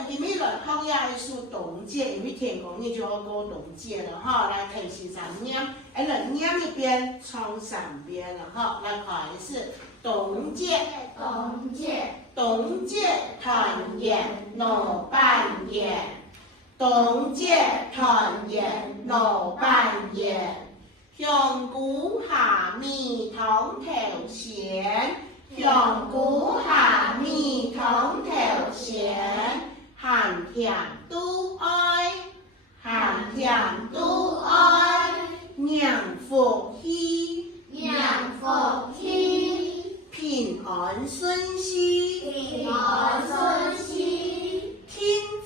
今日来考呀，一首冬节，因为天公你就要过冬节了哈，来开始咱念，来念一遍，唱3遍了哈，来开始。冬节，冬节，冬节团圆闹半夜，冬节团圆闹半夜，香菇下米汤头咸。香菇下米汤头咸，鹹甜都愛，鹹甜都愛，娘福喜，娘福喜，平安順心，平安順心，天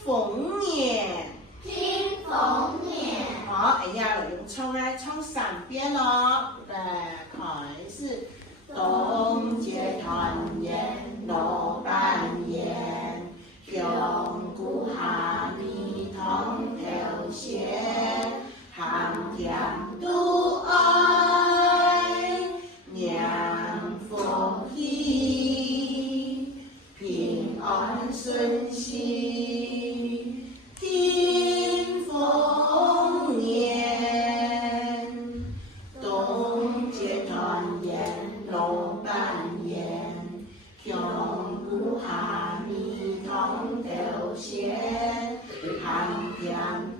豐年，天豐年。好，哎呀，用唱來唱3遍咯，來開始。冬節團圓鬧半夜，香菇下米湯頭鹹，鹹甜都愛，娘福喜，平安順心，天豐年，冬節團圓鬧半夜，香菇下米湯頭鹹，鹹甜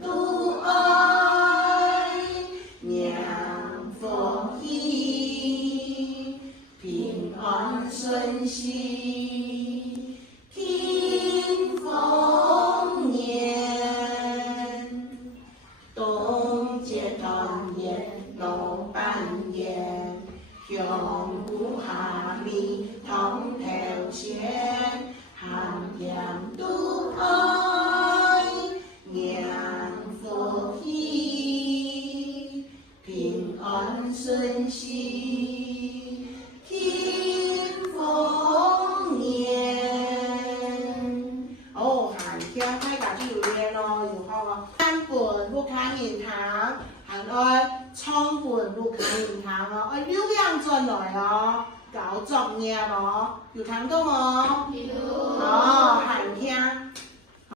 都愛，娘福喜，平安順心，天豐年，冬節團圓鬧半夜。香菇下米湯頭鹹，鹹甜都愛，娘福喜，平安順心，天豐年。哦，鹹甜大家就有練咯，以後啊，漢本不看銀行，還愛倉本不看銀行哦，愛溜樣轉來哦，搞作業哦，有聽到冇？有。哦，鹹甜。